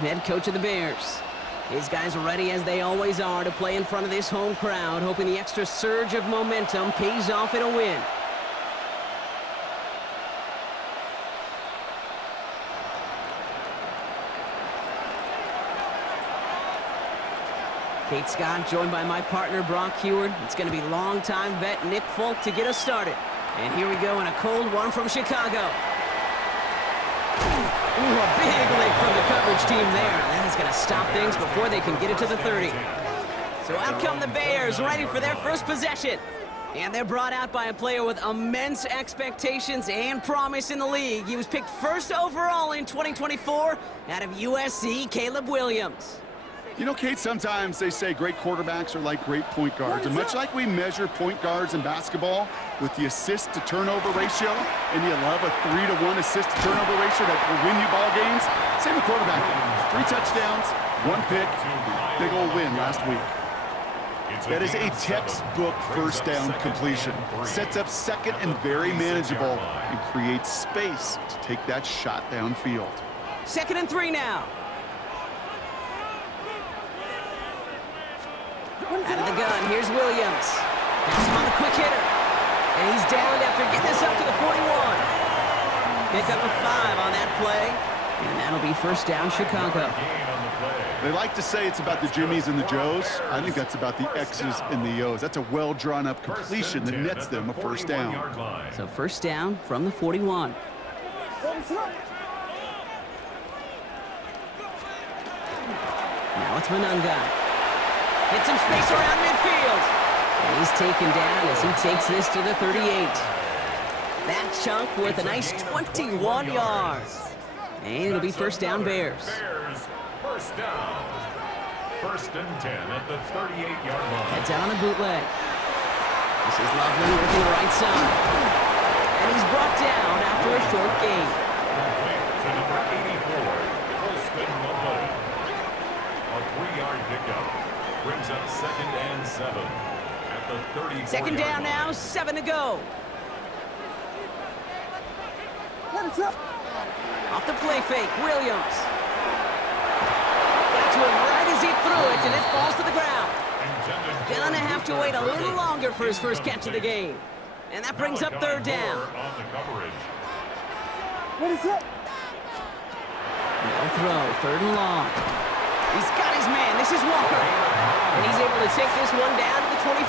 head coach of the Bears. His guys are ready, as they always are, to play in front of this home crowd, hoping the extra surge of momentum pays off in a win. Kate Scott, joined by my partner, Brock Heward. It's going to be longtime vet Nick Folk to get us started. And here we go in a cold one from Chicago. Ooh, a big lick from the coverage team there. That is going to stop things before they can get it to the 30. So out come the Bears, ready for their first possession. And they're brought out by a player with immense expectations and promise in the league. He was picked first overall in 2024 out of USC, Caleb Williams. You know, Kate, sometimes they say great quarterbacks are like great point guards. And much like we measure point guards in basketball with the assist-to-turnover ratio, and you love a 3-to-1 assist-to-turnover ratio that will win you ball games, same with quarterback. 3 touchdowns, 1 pick, big old win last week. That is a textbook first down completion. Sets up second and very manageable and creates space to take that shot downfield. 2nd and 3 now. Out of the gun, here's Williams. Pass him on the quick hitter. And he's down after getting this up to the 41. Pick up a 5 on that play. And that'll be first down, Chicago. They like to say it's about the Jimmies and the Joes. I think that's about the X's and the O's. That's a well-drawn-up completion that nets them a first down. So first down from the 41. Now it's Monunga. Get some space around midfield. And he's taken down as he takes this to the 38. That chunk with a nice 21 yards. And it'll be first down, Bears. First down. 1st and 10 at the 38-yard line. Heads out on a bootleg. This is Lovely working the right side. And he's brought down after a short gain. To number 84, Holston Lovely. A 3-yard pickup. Brings up 2nd and 7 at the 34-yard line. 2nd down now, 7 to go. Off the play fake, Williams. Got to him right as he threw it, and it falls to the ground. Gonna have to wait a little longer for his first catch of the game. And that brings up 3rd down. No throw, 3rd and long. He's got his man, this is Walker. And he's able to take this one down to the 25.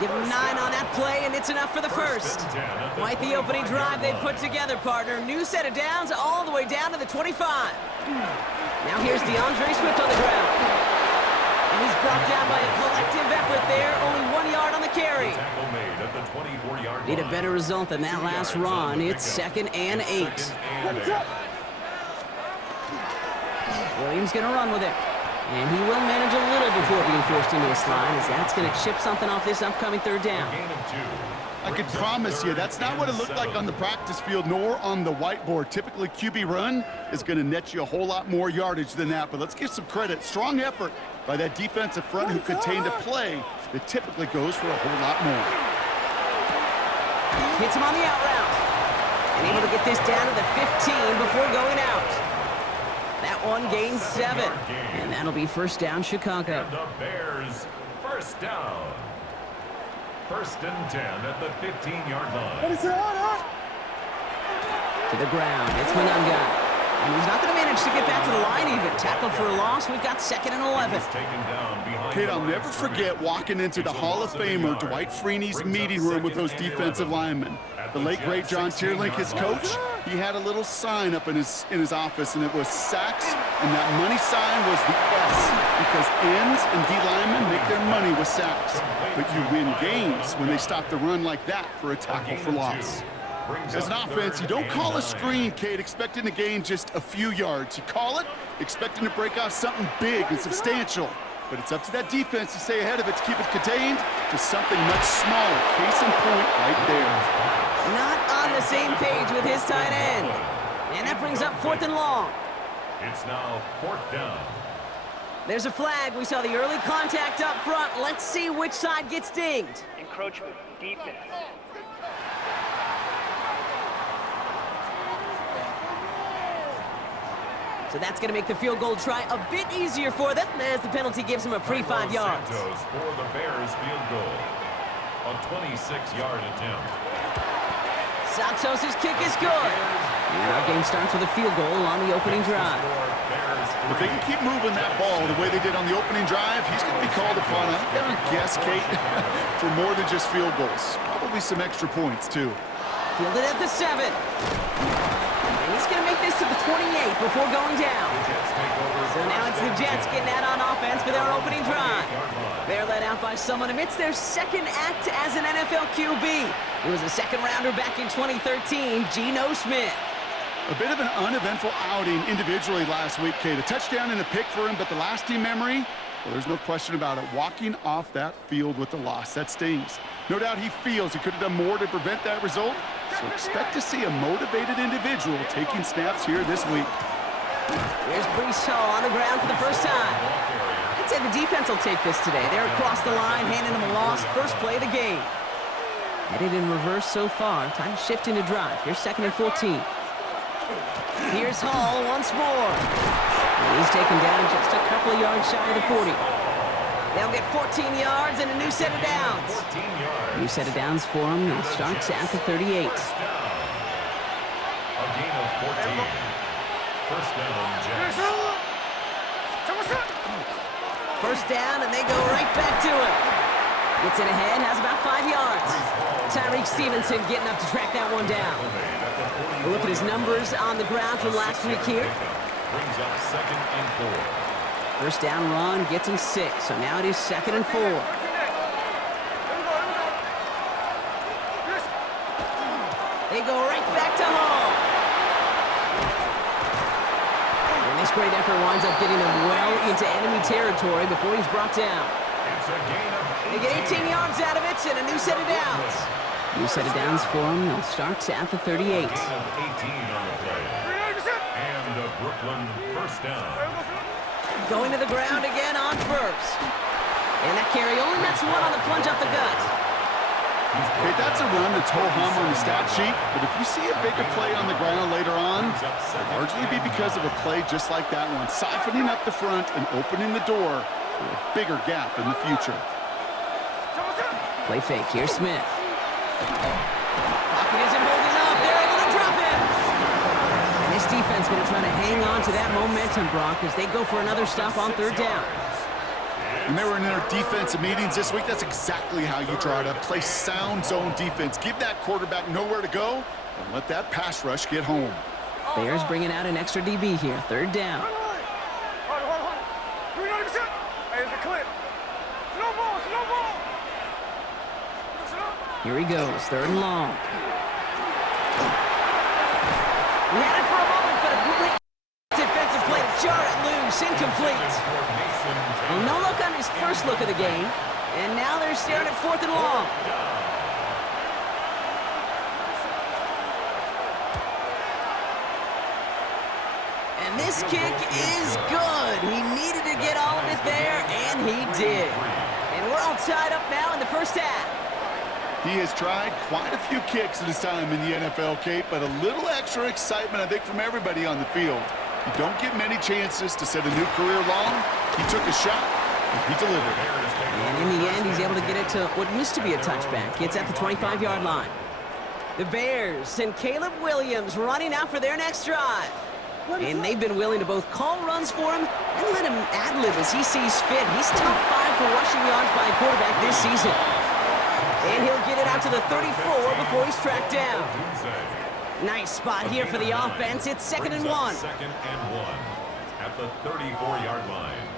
Give him 9 on that play, and it's enough for the first. Quite the opening drive they put together, partner. New set of downs all the way down to the 25. Now here's DeAndre Swift on the ground. And he's brought down by a collective effort there. Only 1 yard on the carry. Need a better result than that last run. It's 2nd and 8. Williams going to run with it. And he will manage a little before being forced into a slide, as that's going to chip something off this upcoming 3rd down. I can promise you that's not what it looked like on the practice field nor on the whiteboard. Typically, QB run is going to net you a whole lot more yardage than that. But let's give some credit. Strong effort by that defensive front who contained a play that typically goes for a whole lot more. Hits him on the out route. And able to get this down to the 15 before going out. That one gains 7. And that'll be first down, Chicago. And the Bears, first down. 1st and 10 at the 15-yard line. To the ground, it's Monunga. And he's not going to manage to get back to the line even. Tackled for a loss, we've got 2nd and 11. Kate, I'll never forget walking into the Hall of Famer Dwight Freeney's meeting room with those defensive linemen. The late, great John Tierlink, his coach, he had a little sign up in his office, and it was sacks, and that money sign was the S, because ends and D linemen make their money with sacks. But you win games when they stop the run like that for a tackle for loss. As an offense, you don't call a screen, Kate, expecting to gain just a few yards. You call it expecting to break out something big and substantial. But it's up to that defense to stay ahead of it, to keep it contained to something much smaller. Case in point right there. Not on the same page with his tight end. And that brings up 4th and long. It's now 4th down. There's a flag. We saw the early contact up front. Let's see which side gets dinged. Encroachment, defense. So that's going to make the field goal try a bit easier for them as the penalty gives them a free 5 yards. Santos for the Bears field goal. A 26-yard attempt. Santos' kick is good. And our game starts with a field goal on the opening drive. If they can keep moving that ball the way they did on the opening drive, he's going to be called upon, I'm going to guess, Kate, for more than just field goals. Probably some extra points, too. Fielded at the 7. And he's going to make this to the 28 before going down. So now it's the Jets getting out on offense for their opening drive. They're led out by someone amidst their second act as an NFL QB. He was a second-rounder back in 2013, Geno Smith. A bit of an uneventful outing individually last week, Kate. A touchdown and a pick for him, but the lasting memory, well, there's no question about it. Walking off that field with the loss, that stings. No doubt he feels he could have done more to prevent that result, so expect to see a motivated individual taking snaps here this week. Here's Brees Hall on the ground for the first time. I'd say the defense will take this today. They're across the line, handing them a loss. First play of the game. Headed in reverse so far. Time to shift into drive. Here's 2nd and 14. Here's Hall once more. And he's taken down just a couple of yards shy of the 40. They'll get 14 yards and a new set of downs. New set of downs for them. They'll start at the 38. A gain of 14. First down, Jets. First down, and they go right back to it. Gets it ahead, has about 5 yards. Tyreek Stevenson getting up to track that one down. We'll look at his numbers on the ground from last week here. Brings up 2nd and 4. First down run gets him 6, so now it is 2nd and 4. They go right back to Hall. And this great effort winds up getting him well into enemy territory before he's brought down. It's a gain of 8. They get 18 yards out of it and a new set of downs. New set of downs for him. They'll start at the 38. Gain of 18 on the play. And a Brooklyn first down. Going to the ground again on first. And that carry only nets one on the plunge up the gut. Okay, that's a run that's ho-hum on the stat sheet, but if you see a bigger play on the ground later on, it'll largely be because of a play just like that one, siphoning up the front and opening the door for a bigger gap in the future. Play fake. Here's Smith. Pocket isn't holding up. They're able to drop him. And this defense going to try to hang on to that momentum, Brock, as they go for another stop on 3rd down. When they were in their defensive meetings this week, that's exactly how you try to play sound zone defense. Give that quarterback nowhere to go and let that pass rush get home. Bears bringing out an extra DB here. 3rd down. Here he goes. 3rd and long. We had it for a moment, but a great defensive play to jar it loose. Incomplete. Well, no look on his first look of the game. And now they're staring at 4th and long. And this kick is good. He needed to get all of it there, and he did. And we're all tied up now in the first half. He has tried quite a few kicks in his time in the NFL, Kate, but a little extra excitement, I think, from everybody on the field. You don't get many chances to set a new career long. He took a shot, and he delivered. And in the end, he's able to get it to what used to be a touchback. It's at the 25-yard line. The Bears and Caleb Williams running out for their next drive. And they've been willing to both call runs for him and let him ad-lib as he sees fit. He's top 5 for rushing yards by a quarterback this season. And he'll get it out to the 34 before he's tracked down. Nice spot here for the offense. It's 2nd and 1. 2nd and 1 at the 34-yard line.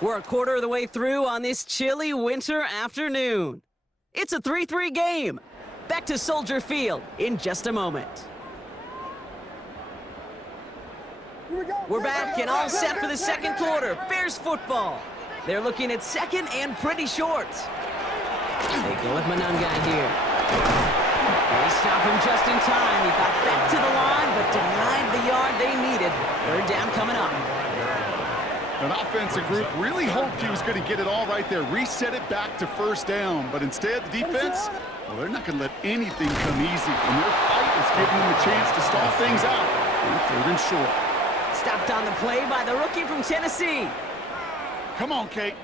We're a quarter of the way through on this chilly winter afternoon. It's a 3-3 game. Back to Soldier Field in just a moment. We're back and all set for the second quarter. Bears football. They're looking at 2nd and pretty short. They go with Manunga here. They stop him just in time. He got back to the line, but denied the yard they needed. 3rd down coming up. That offensive group really hoped he was going to get it all right there, reset it back to first down. But instead, the defense, well, they're not going to let anything come easy. And their fight is giving them a chance to stall things out. Third and short. Stopped on the play by the rookie from Tennessee. Come on, Kate.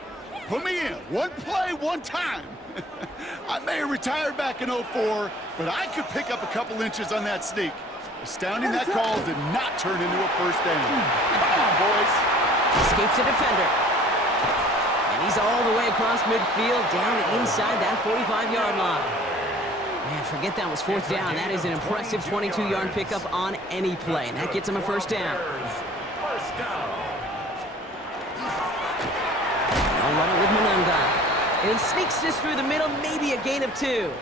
Put me in. One play, one time. I may have retired back in '04, but I could pick up a couple inches on that sneak. Astounding that call did not turn into a first down. Come on, boys. Escapes a defender. And he's all the way across midfield, down inside that 45-yard line. Man, forget that was fourth down. That is an impressive 22-yard pickup on any play, and that gets him a first down. They'll run it with Monunga. And he sneaks this through the middle, maybe a gain of 2.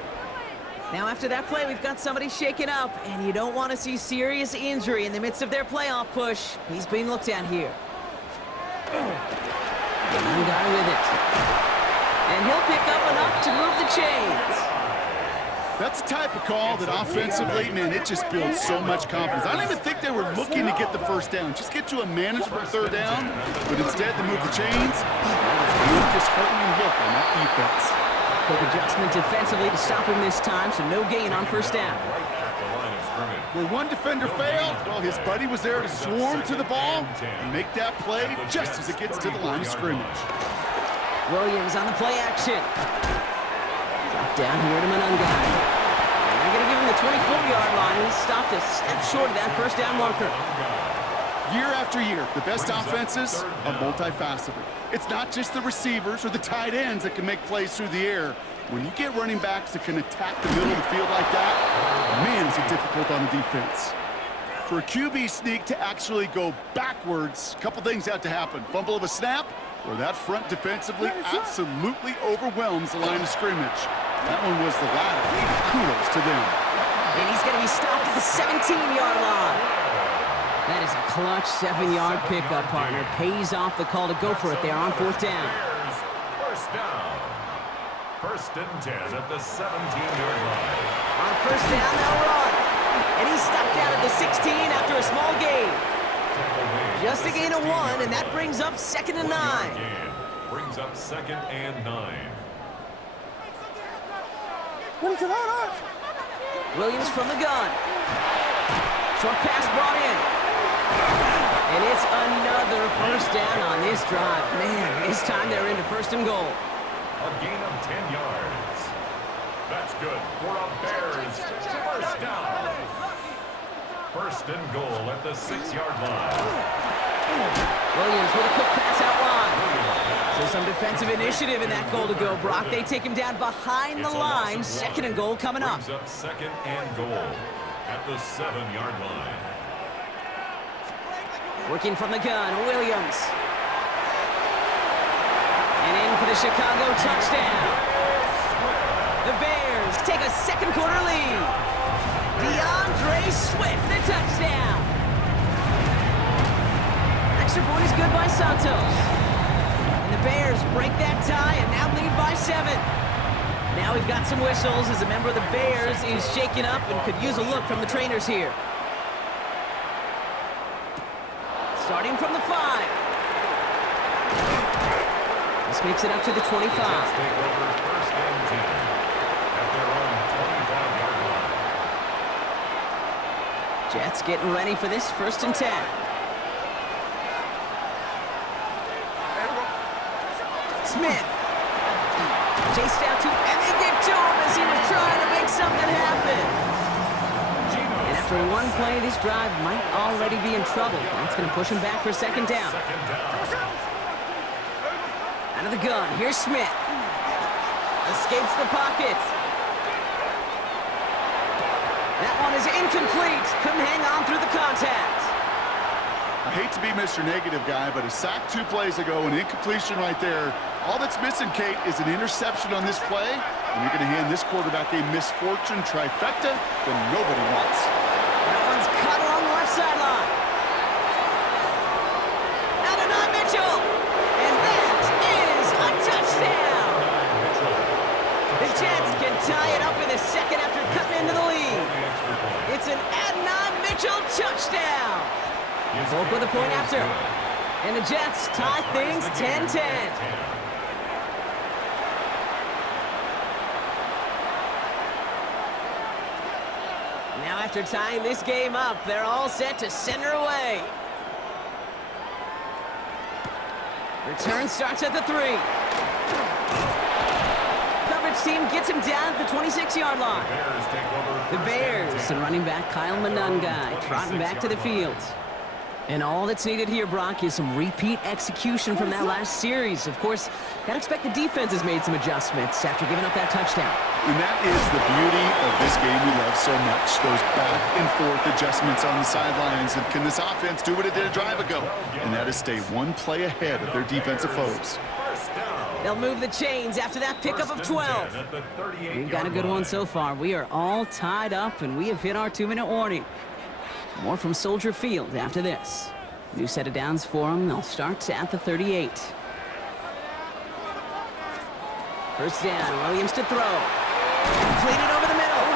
Now, after that play, we've got somebody shaken up, and you don't want to see serious injury in the midst of their playoff push. He's being looked at here. Monunga with it. And he'll pick up enough to move the chains. That's the type of call that offensively, man, it just builds so much confidence. I don't even think they were looking to get the first down. Just get to a manageable third down, but instead to move the chains, that was a real disheartening look on that defense. Quick adjustment defensively to stop him this time, so no gain on first down. Where one defender failed, well, his buddy was there to swarm to the ball and make that play just as it gets to the line of scrimmage. Williams on the play action. Drop down here to Monunga. And they're going to give him the 24-yard line. He stopped a step short of that first down marker. Year after year, the best offenses are multifaceted. It's not just the receivers or the tight ends that can make plays through the air. When you get running backs that can attack the middle of the field like that, man, is it difficult on the defense. For a QB sneak to actually go backwards, a couple things have to happen. Fumble of a snap, or that front defensively absolutely overwhelms the line of scrimmage. That one was the latter. Kudos to them. And he's going to be stopped at the 17-yard line. That is a clutch 7-yard pickup, partner. Pays off the call to go for it there on fourth down. First down. First and 10 at the 17-yard line. On first down, they'll run. And he's stopped down at the 16 after a small gain. Just a gain of 1, and that brings up second and 9. Brings up second and 9. Williams from the gun. Short pass brought in. And it's another first down on this drive. Man, this time they're into first and goal. A gain of 10 yards. That's good for a Bears first down. First and goal at the 6-yard line. Williams with a quick pass out wide. So some defensive initiative in that goal to go, Brock. They take him down behind the line. Second and goal coming up. Brings up second and goal at the 7-yard line. Working from the gun, Williams. And in for the Chicago touchdown. The Bears take a second quarter lead. DeAndre Swift, the touchdown. Extra point is good by Santos. And the Bears break that tie and now lead by 7. Now we've got some whistles as a member of the Bears is shaken up and could use a look from the trainers here. Starting from the 5. This makes it up to the 25. Take over first and 10 at their own 25-yard line. Jets getting ready for this first and 10. Smith. Chased out to, and they get to him as he was trying to make something happen. And after one play, this drive might already be in trouble. That's going to push him back for second down. Out of the gun, here's Smith. Escapes the pocket. That one is incomplete. Couldn't hang on through the contact. I hate to be Mr. Negative guy, but a sack 2 plays ago, an incompletion right there. All that's missing, Kate, is an interception on this play, and you're going to hand this quarterback a misfortune trifecta that nobody wants. That one's cut along the left sideline. Adonai Mitchell, and that is a touchdown. The Jets can tie it up in the second after cutting into the lead. It's an Adonai Mitchell touchdown. Volk with a point after. And the Jets tie things 10-10. Now after tying this game up, they're all set to send her away. Return starts at the 3. Coverage team gets him down at the 26-yard line. The Bears, the running back Kyle Monungai, trotting back to the field. And all that's needed here, Brock, is some repeat execution from that last series. Of course, gotta expect the defense has made some adjustments after giving up that touchdown. And that is the beauty of this game we love so much, those back and forth adjustments on the sidelines. And can this offense do what it did a drive ago? And that is stay one play ahead of their defensive foes. They'll move the chains after that pickup of 12. We've got a good one so far. We are all tied up, and we have hit our 2-minute warning. More from Soldier Field after this. New set of downs for them. They'll start at the 38. First down, Williams to throw. Completed over the middle.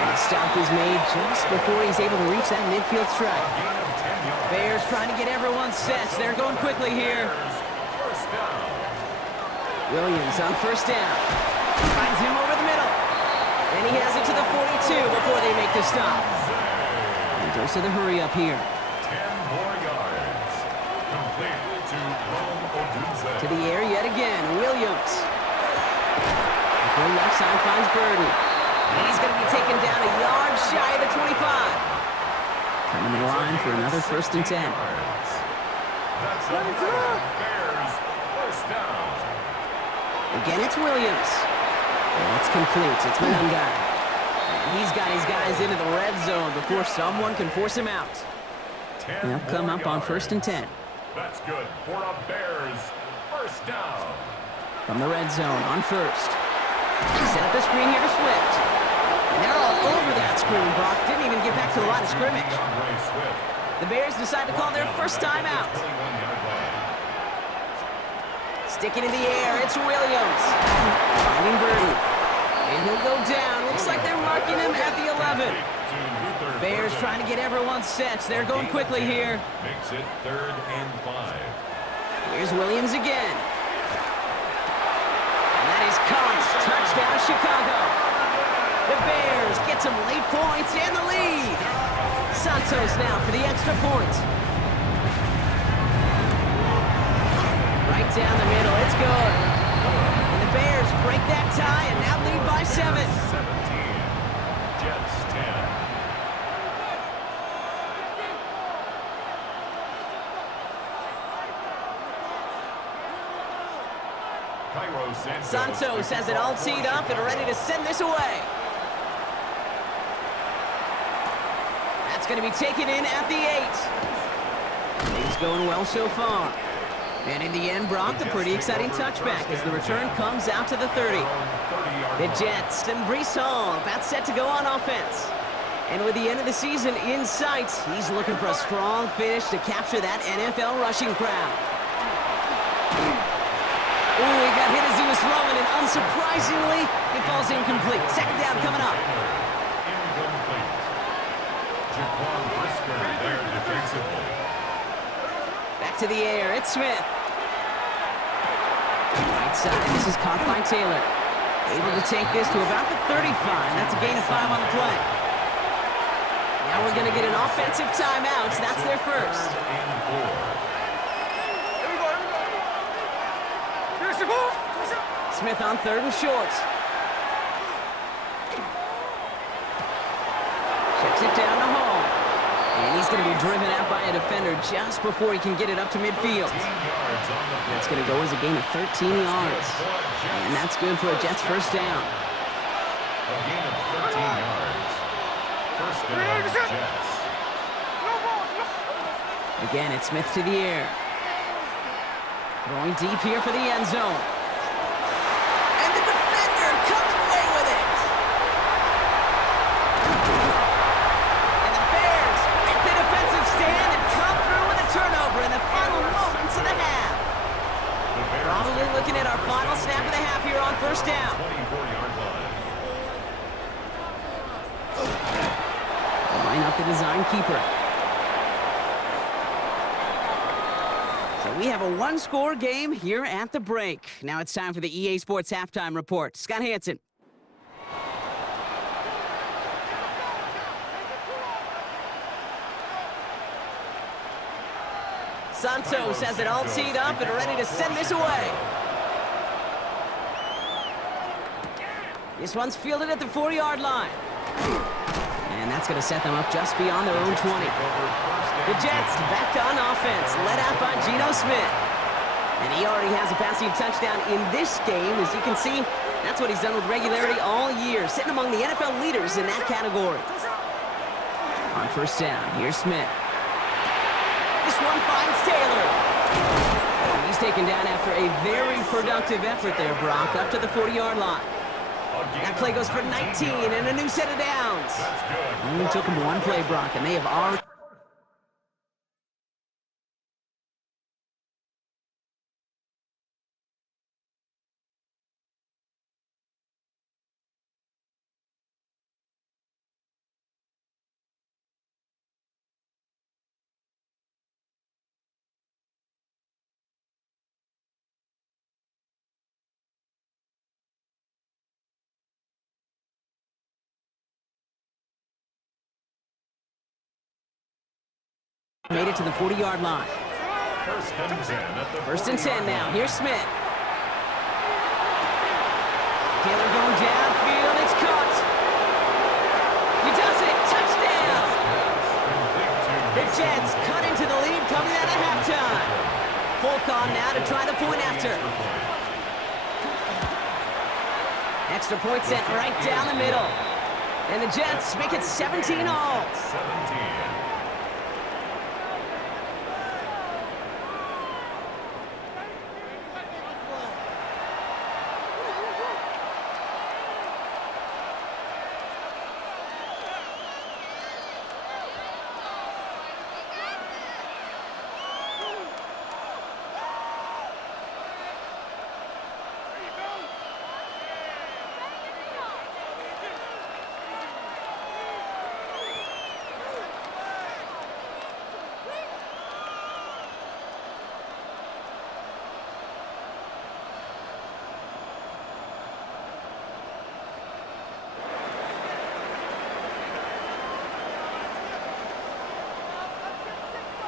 And the stop is made just before he's able to reach that midfield strike. Bears trying to get everyone set. They're going quickly here. Williams on first down. Finds him over the middle. And he has it to the 42 before they make the stop. And goes to the hurry up here. 10 more yards. Complete to Rome Odunze. To the air yet again, Williams. Before left side finds Burden. And he's going to be taken down a yard shy of the 25. Coming to the line for another first and 10. That's Bears first down. Again, it's Williams. That's complete. It's Monungai. And he's got his guys into the red zone before someone can force him out. They'll come up on first and 10. That's good for a Bears first down. From the red zone on first. Set up the screen here to Swift. And they're all over that screen, Brock. Didn't even get back to the line of scrimmage. The Bears decide to call their first time out. Sticking in the air, it's Williams. Finding Birdie. And he'll go down. Looks like they're marking him at the 11. Bears trying to get everyone set. They're going quickly here. Makes it 3rd and 5. Here's Williams again. And that is Collins. Touchdown, Chicago. The Bears get some late points and the lead. Santos now for the extra point. Right down the middle, it's good. And the Bears break that tie and now lead by 7. 17. Jets 10. Santos has it all teed up and ready to send this away. That's going to be taken in at the 8. Things going well so far. And in the end, Brock, a pretty exciting touchback as the return comes out to the 30. The Jets and Breece Hall about set to go on offense. And with the end of the season in sight, he's looking for a strong finish to capture that NFL rushing crowd. Ooh, he got hit as he was throwing, and unsurprisingly, it falls incomplete. Second down coming up. Incomplete. Jaquan Brisker there defensively. Back to the air, it's Smith. Right side, this is caught by Taylor. Able to take this to about the 35. That's a gain of 5 on the play. Now we're going to get an offensive timeout. That's their first. 3rd and 4. Smith on 3rd and short. Checks it down to Hall. And he's going to be driven out by a defender just before he can get it up to midfield. That's going to go as a gain of 13 yards. And that's good for a Jets first down. A gain of 13 yards. First down, Jets. Again, it's Smith to the air. Throwing deep here for the end zone. And the defender comes away with it. And the Bears make the defensive stand and come through with a turnover in the final moments of the half. Probably looking at our final snap of the half here on first down. 24-yard line. Line up the design keeper. So we have a one-score game here at the break. Now it's time for the EA Sports Halftime Report. Scott Hansen. Santos has it all teed up and ready to send this away. This one's fielded at the 4-yard line. And that's going to set them up just beyond their own 20. The Jets back on offense, led out by Geno Smith. And he already has a passing touchdown in this game. As you can see, that's what he's done with regularity all year, sitting among the NFL leaders in that category. On first down, here's Smith. This one finds Taylor. And he's taken down after a very productive effort there, Brock, up to the 40-yard line. That play goes for 19 and a new set of downs. Only took him one play, Brock, and they have already... made it to the 40-yard line. First and 10 now. Here's Smith. Taylor going downfield. It's caught. He does it. Touchdown. The Jets cut into the lead coming out of halftime. Folk on now to try the point after. Extra point sent right down the middle. And the Jets make it 17 all. 17.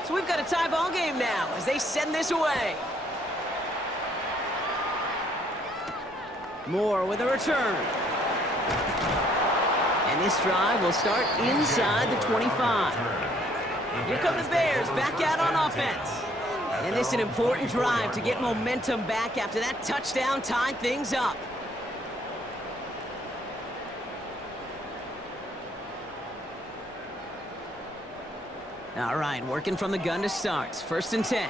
So we've got a tie ball game now as they send this away. Moore with a return. And this drive will start inside the 25. Here come the Bears back out on offense. And this is an important drive to get momentum back after that touchdown tied things up. All right, working from the gun to start. First and 10.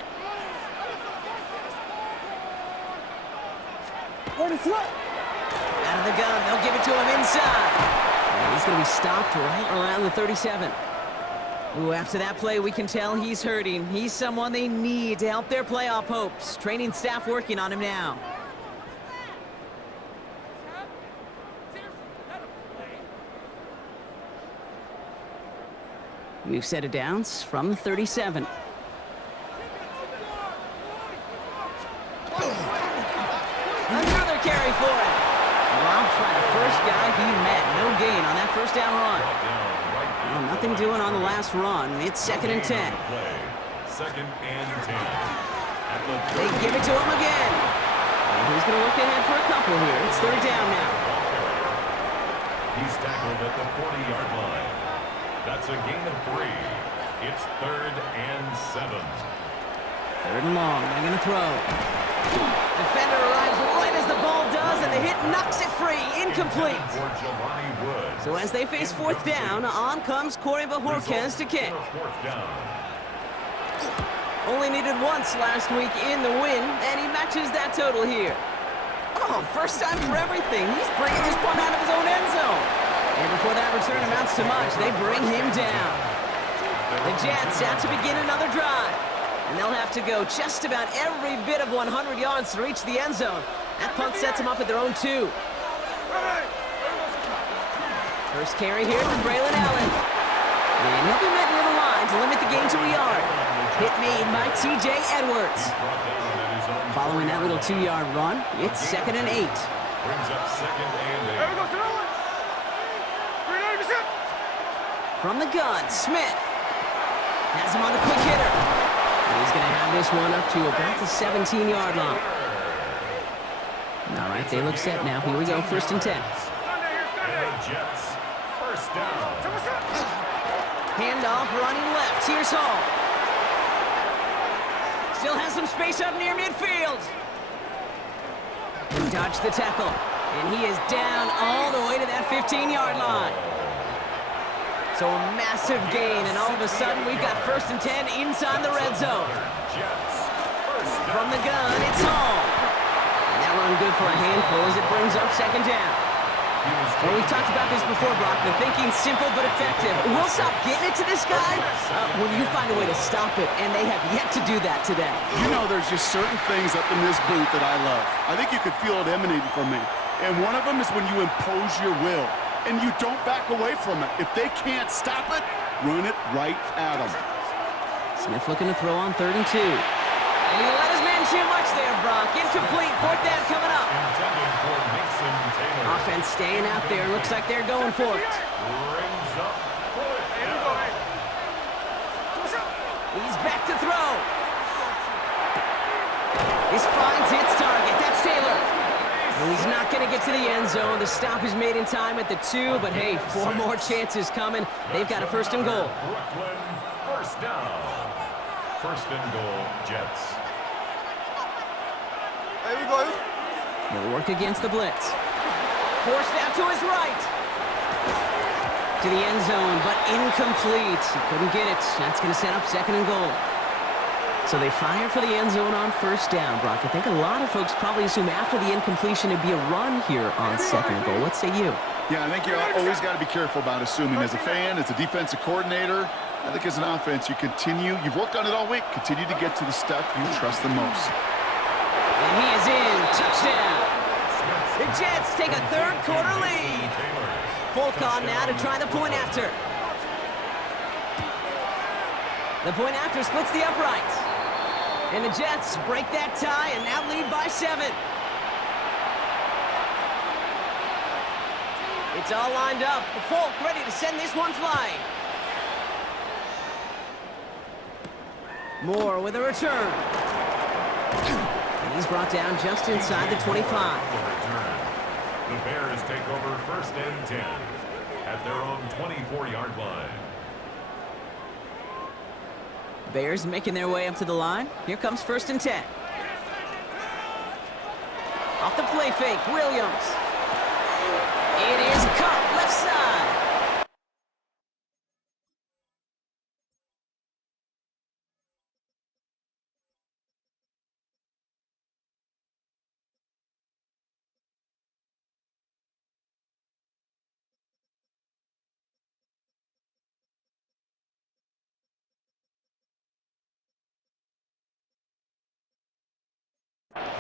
Out of the gun, they'll give it to him inside. And he's going to be stopped right around the 37. Ooh, after that play, we can tell he's hurting. He's someone they need to help their playoff hopes. Training staff working on him now. New set of downs from the 37. Another carry for him. Dropped by the first guy he met. No gain on that first down run. Well, nothing doing on the last run. It's second and 10. Second and 10. They give it to him again. And he's going to look ahead for a couple here. It's third down now. He's tackled at the 40-yard line. That's a gain of 3. It's third and 7. Third and long. They're going to throw. Defender arrives right as the ball does, and the hit knocks it free. Incomplete. So as they face fourth down, on comes Corey Bajorquez to kick. Only needed once last week in the win, and he matches that total here. Oh, first time for everything. He's bringing this one out of his own end zone. And before that return amounts to much, they bring him down. The Jets out to begin another drive. And they'll have to go just about every bit of 100 yards to reach the end zone. That punt sets them up at their own 2. First carry here from Braylon Allen. And he'll be met near the line to limit the gain to a yard. Hit made by T.J. Edwards. Following that little 2-yard run, it's 2nd and 8. Brings up 2nd and 8. From the gun, Smith has him on the quick hitter. And he's going to have this one up to about the 17-yard line. All right, they look set now. Here we go, 1st and 10. And the Jets, 1st down. Handoff running left. Here's Hall. Still has some space up near midfield. He dodged the tackle. And he is down all the way to that 15-yard line. So a massive gain, and all of a sudden we've got 1st and 10 inside the red zone. From the gun, it's Hall. And that run good for a handful as it brings up 2nd down. Well, we've talked about this before, Brock. The thinking's simple but effective. We'll stop getting it to this guy when you find a way to stop it, and they have yet to do that today. You know, there's just certain things up in this booth that I love. I think you could feel it emanating from me. And one of them is when you impose your will, and you don't back away from it. If they can't stop it, run it right at them. Smith looking to throw on 3rd and 2. And he let his man too much there, Brock. Incomplete. 4th down coming up. Intended for Mason Taylor. Offense staying out there. Looks like they're going for it. Brings up 4th down. He's back to throw. This finds its target. That's Taylor. And he's not going to get to the end zone. The stop is made in time at the 2, but hey, 4 more chances coming. They've got a 1st and goal. Brooklyn, 1st down. 1st and goal, Jets. He'll work against the blitz. Forced out to his right. To the end zone, but incomplete. He couldn't get it. That's going to set up 2nd and goal. So they fire for the end zone on 1st down, Brock. I think a lot of folks probably assume after the incompletion it'd be a run here on 2nd and goal. What say you? Yeah, I think you always got to be careful about assuming. As a fan, as a defensive coordinator, I think as an offense, you've worked on it all week, continue to get to the stuff you trust the most. And he is in. Touchdown. The Jets take a 3rd quarter lead. Folk on now to try the point after. The point after splits the uprights. And the Jets break that tie and now lead by 7. It's all lined up. Folk ready to send this one flying. Moore with a return. And he's brought down just inside the 25. The Bears take over 1st and 10 at their own 24-yard line. Bears making their way up to the line. Here comes 1st and 10. Off the play fake, Williams. It is caught left side.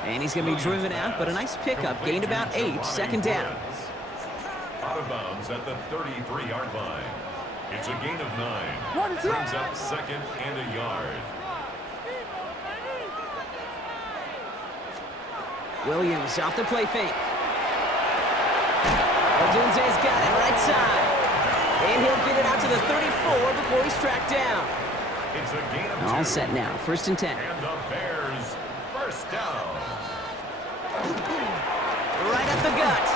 And he's going to be driven out, but a nice pickup. Gained about 8, 2nd down. Out of bounds at the 33-yard line. It's a gain of 9. Brings up 2nd and a yard. Williams off the play fake. Odunze's got it right side. And he'll get it out to the 34 before he's tracked down. It's a gain of 2. All set now, 1st and 10. And the Bears, 1st down. Right up the gut.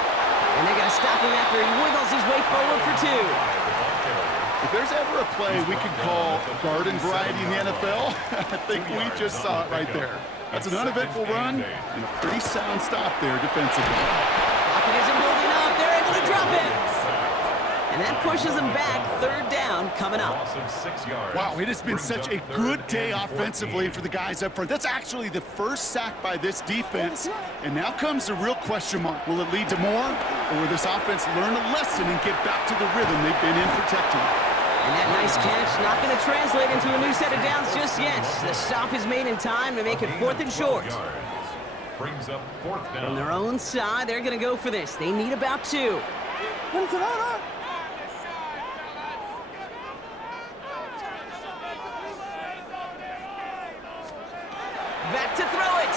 And they're going to stop him after he wiggles his way forward for 2. If there's ever a play we could call garden variety in the NFL, I think we just saw it right there. That's an uneventful run and a pretty sound stop there defensively. Pocket isn't holding up. They're able to drop it. And that pushes them back. 3rd down coming up. Loss of 6 yards. Wow, it has been such a good day offensively for the guys up front. That's actually the first sack by this defense. And now comes the real question mark. Will it lead to more? Or will this offense learn a lesson and get back to the rhythm they've been in protecting? And that nice catch not going to translate into a new set of downs just yet. The stop is made in time to make it 4th and short. Brings up 4th down. From their own side, they're going to go for this. They need about 2. back to throw it.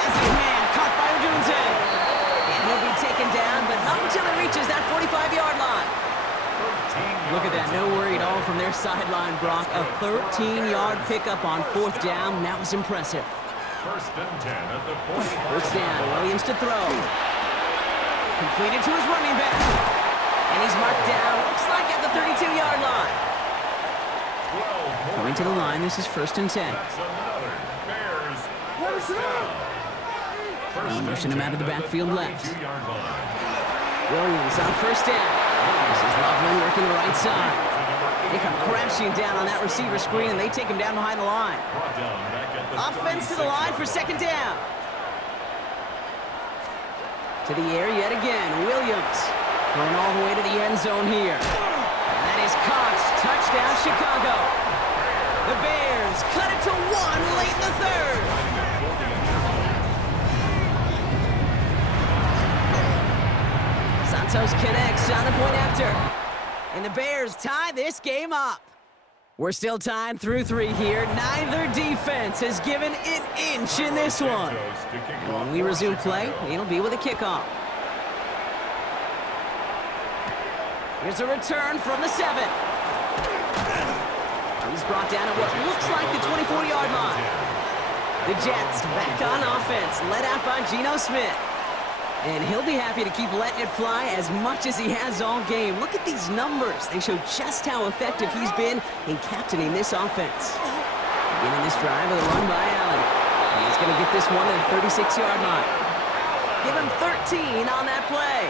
Has his man caught by Odunze. And he'll be taken down, but not until he reaches that 45-yard line. Look at that, no worry at all from their sideline, Brock. A 13-yard pickup on 4th down. That was impressive. First and 10 at the 45. First down, Williams to throw. Completed to his running back. And he's marked down, looks like at the 32-yard line. Coming to the line, this is 1st and 10. That's another Bears first down. They'll motion him out of the backfield left. 32-yard line. Williams on 1st down. This is Loveland working the right side. They come crashing down on that receiver screen, and they take him down behind the line. Brought down back at the Offense to the line for 2nd down. To the air yet again. Williams going all the way to the end zone here. And that is caught. Touchdown, Chicago. The Bears cut it to 1 late in the 3rd. Santos connects on the point after. And the Bears tie this game up. We're still tied through 3 here. Neither defense has given an inch in this one. And when we resume play, it'll be with a kickoff. Here's a return from the 7. He's brought down at what looks like the 24-yard line. The Jets back on offense, led out by Geno Smith. And he'll be happy to keep letting it fly as much as he has all game. Look at these numbers. They show just how effective he's been in captaining this offense. Beginning this drive with a run by Allen. And he's going to get this one to the 36-yard line. Give him 13 on that play.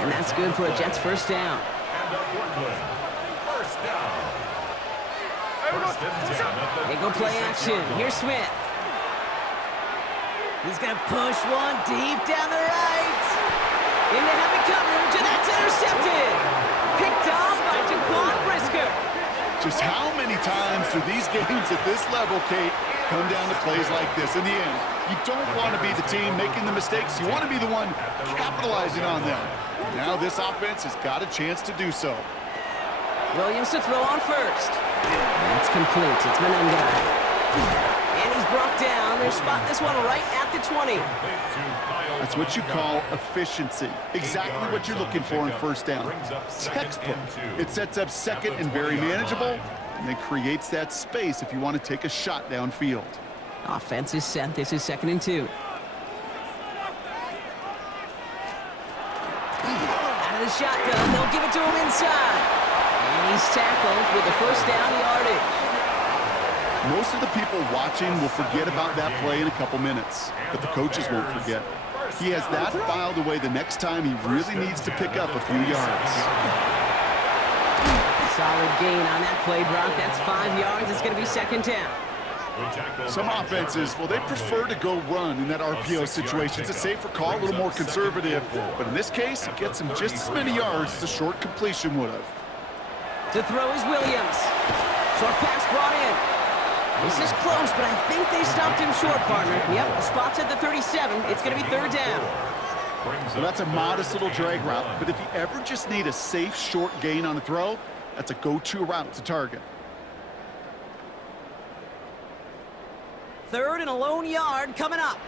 And that's good for a Jets first down. And a Brooklyn first down. First and 10 at the They go play action. Here's Smith. He's going to push one deep down the right. Into heavy coverage, and that's intercepted. Picked off by Jaquan Brisker. Just how many times do these games at this level, Kate, come down to plays like this? In the end, you don't want to be the team making the mistakes. You want to be the one capitalizing on them. Now this offense has got a chance to do so. Williams to throw on first. That's complete. It's Menendez. And he's brought down. They spot this one right at the 20. That's what you call efficiency. Exactly what you're looking for in first down. Textbook. It sets up second and very manageable, and then creates that space if you want to take a shot downfield. Offense is set. This is 2nd and 2. Out of the shotgun. They'll give it to him inside. And he's tackled with the first down yardage. Most of the people watching will forget about that play in a couple minutes, but the coaches won't forget. He has that filed away the next time he really needs to pick up a few yards. Solid gain on that play, Brock. That's 5 yards. It's going to be 2nd down. Some offenses, well, they prefer to go run in that RPO situation. It's a safer call, a little more conservative. But in this case, it gets him just as many yards as a short completion would have. To throw is Williams. Short pass brought in. This is close, but I think they stopped him short, partner. Yep, the spot's at the 37. It's going to be 3rd down. Well, that's a modest little drag route, but if you ever just need a safe, short gain on a throw, that's a go-to route to target. 3rd and a lone yard coming up.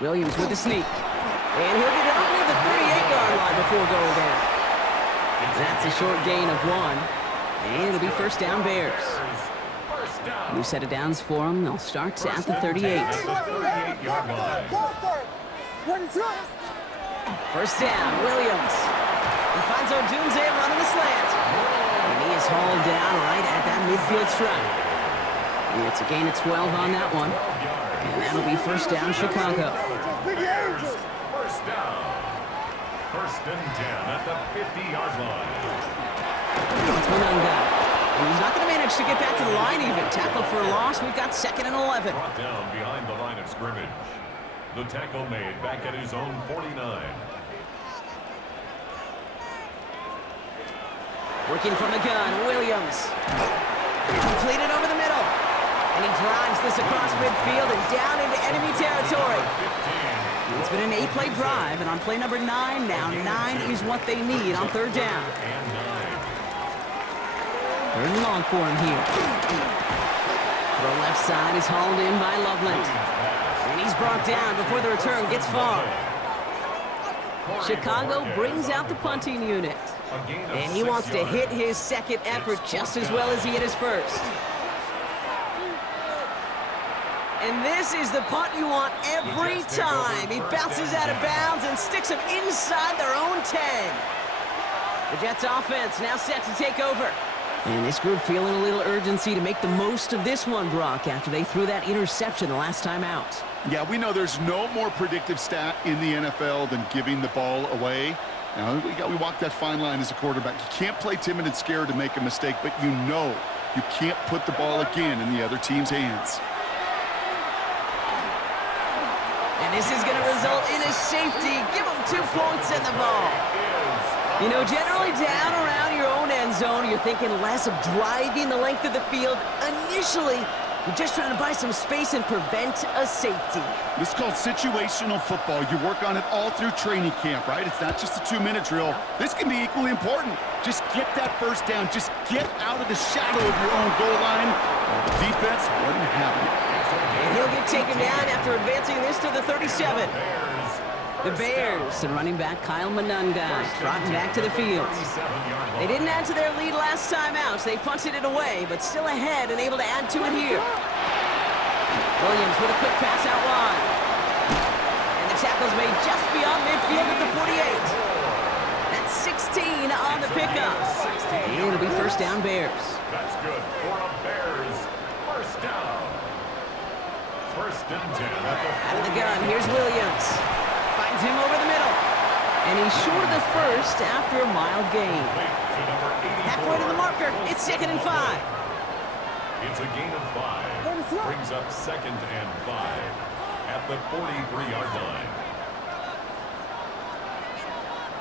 Williams with the sneak. And he'll get it on near the 38-yard line before going down. That's a short gain of 1. And it'll be first down Bears. New set of downs for them. They'll start at the 38. First down, Williams. He finds Odunze running the slant. And he is hauled down right at that midfield stripe. And it's a gain of 12 on that one. And that'll be first down Chicago. First down. First and 10 at the 50-yard line. It's Menendez. And he's not going to manage to get back to the line even. Tackled for a loss. We've got 2nd and 11. Brought down behind the line of scrimmage. The tackle made back at his own 49. Working from the gun, Williams. Completed over the middle. And he drives this across midfield and down into enemy territory. It's been an 8-play drive, and on play number 9 now, 9 is what they need on 3rd down. Third and long for him here. Throw left side is hauled in by Loveland. And he's brought down before the return gets far. Chicago brings out the punting unit. And he wants to hit his second effort just as well as he hit his first. And this is the punt you want every time. He bounces out of bounds and sticks him inside their own 10. The Jets offense now set to take over. And this group feeling a little urgency to make the most of this one, Brock, after they threw that interception the last time out. Yeah, we know there's no more predictive stat in the NFL than giving the ball away. Now, we walk that fine line as a quarterback. You can't play timid and scared to make a mistake, but you know you can't put the ball again in the other team's hands. And this is going to result in a safety. Give them 2 points in the ball. You know, generally down around your own end zone, you're thinking less of driving the length of the field. Initially, you're just trying to buy some space and prevent a safety. This is called situational football. You work on it all through training camp, right? It's not just a 2-minute drill. This can be equally important. Just get that first down. Just get out of the shadow of your own goal line. The defense wasn't having it. And he'll get taken down after advancing this to the 37. The Bears and running back Kyle Manunga trotting back to the field. They didn't add to their lead last time out, so they punted it away, but still ahead and able to add to it here. Williams with a quick pass out wide. And the tackle's made just beyond midfield at the 48. That's 16 on the pickup. And it'll be first down Bears. That's good for a Bears first down. First and 10 Out of the gun, here's Williams. Finds him over the middle. And he's short of the first after a mild gain. Halfway to the marker, it's 2nd and 5. It's a gain of 5. Brings up 2nd and 5 at the 43-yard line.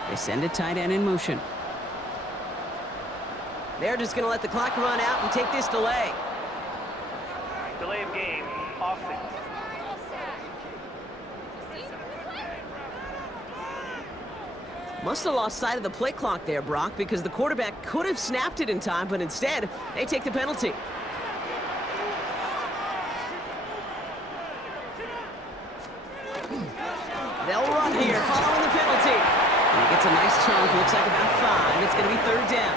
They send a tight end in motion. They're just going to let the clock run out and take this delay. Delay of game, offense. Must have lost sight of the play clock there, Brock, because the quarterback could have snapped it in time, but instead, they take the penalty. They'll run here, following the penalty. And he gets a nice chunk, looks like about 5. It's going to be 3rd down.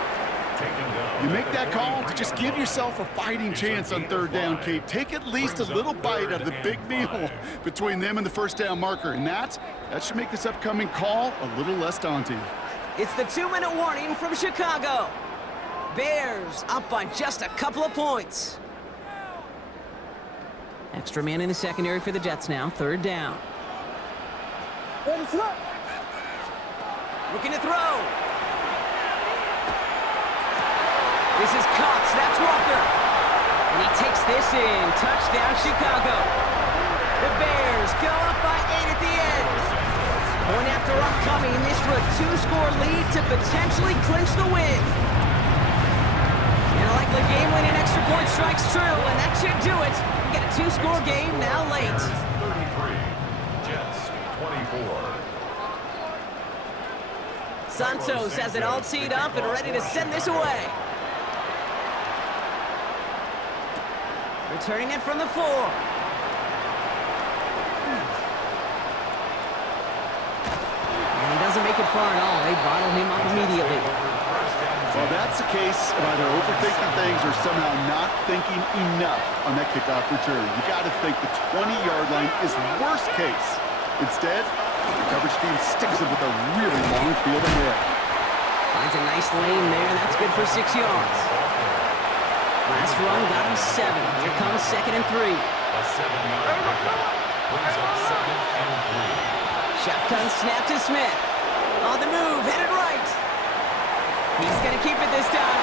You make that call to just give yourself a fighting chance on 3rd down, Kate. Take at least a little bite out of the big meal between them and the first down marker, and that should make this upcoming call a little less daunting. It's the 2-minute warning from Chicago. Bears up by just a couple of points. Extra man in the secondary for the Jets now, 3rd down. Looking to throw. This is Cox, that's Walker. And he takes this in, touchdown Chicago. The Bears go up by 8 at the end. Point after upcoming, this for a 2-score lead to potentially clinch the win. And a likely game-winning extra point strikes true, and that should do it. Get a 2-score game now late. 33, Jets 24. Santos has it all teed up and ready to send this away. Returning it from the 4. And he doesn't make it far at all. They bottle him up immediately. Well, that's the case of either overthinking things or somehow not thinking enough on that kickoff return. You got to think the 20-yard line is worst case. Instead, the coverage team sticks it with a really long field ahead. Finds a nice lane there. That's good for 6 yards. Last run got him 7. Here comes 2nd and 3. A 7-yard pickup brings up 2nd and 3. Shotgun snap to Smith. On the move, headed right. He's going to keep it this time.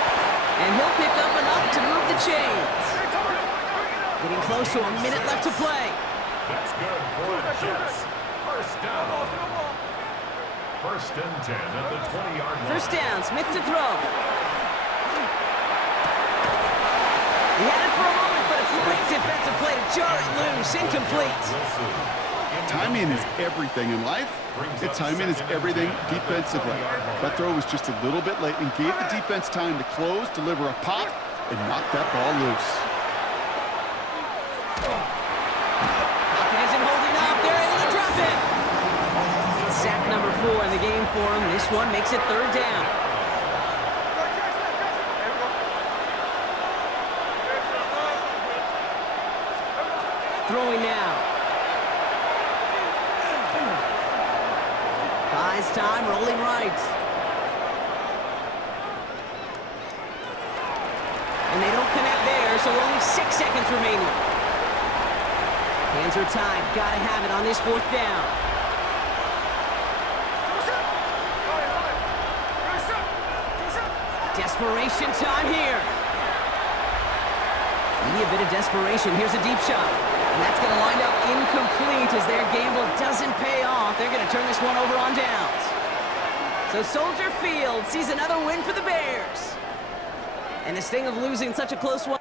And he'll pick up enough to move the chains. Getting close to a minute left to play. That's good for the Jets. First down. 1st and 10 at the 20-yard line. First down, Smith to throw. He had it for a moment, but a great defensive play to jar it loose. Incomplete. Timing is everything in life, and timing is everything defensively. That throw was just a little bit late and gave the defense time to close, deliver a pop, and knock that ball loose. Pocket isn't holding up. They're able to drop it. It's sack number 4 in the game for him. This one makes it 3rd down. Throwing now. Buys time, rolling right. And they don't connect there, so only 6 seconds remaining. Hands are tied. Gotta have it on this 4th down. Desperation time here. Maybe a bit of desperation. Here's a deep shot. And that's going to wind up incomplete as their gamble doesn't pay off. They're going to turn this one over on downs. So Soldier Field sees another win for the Bears. And the sting of losing such a close one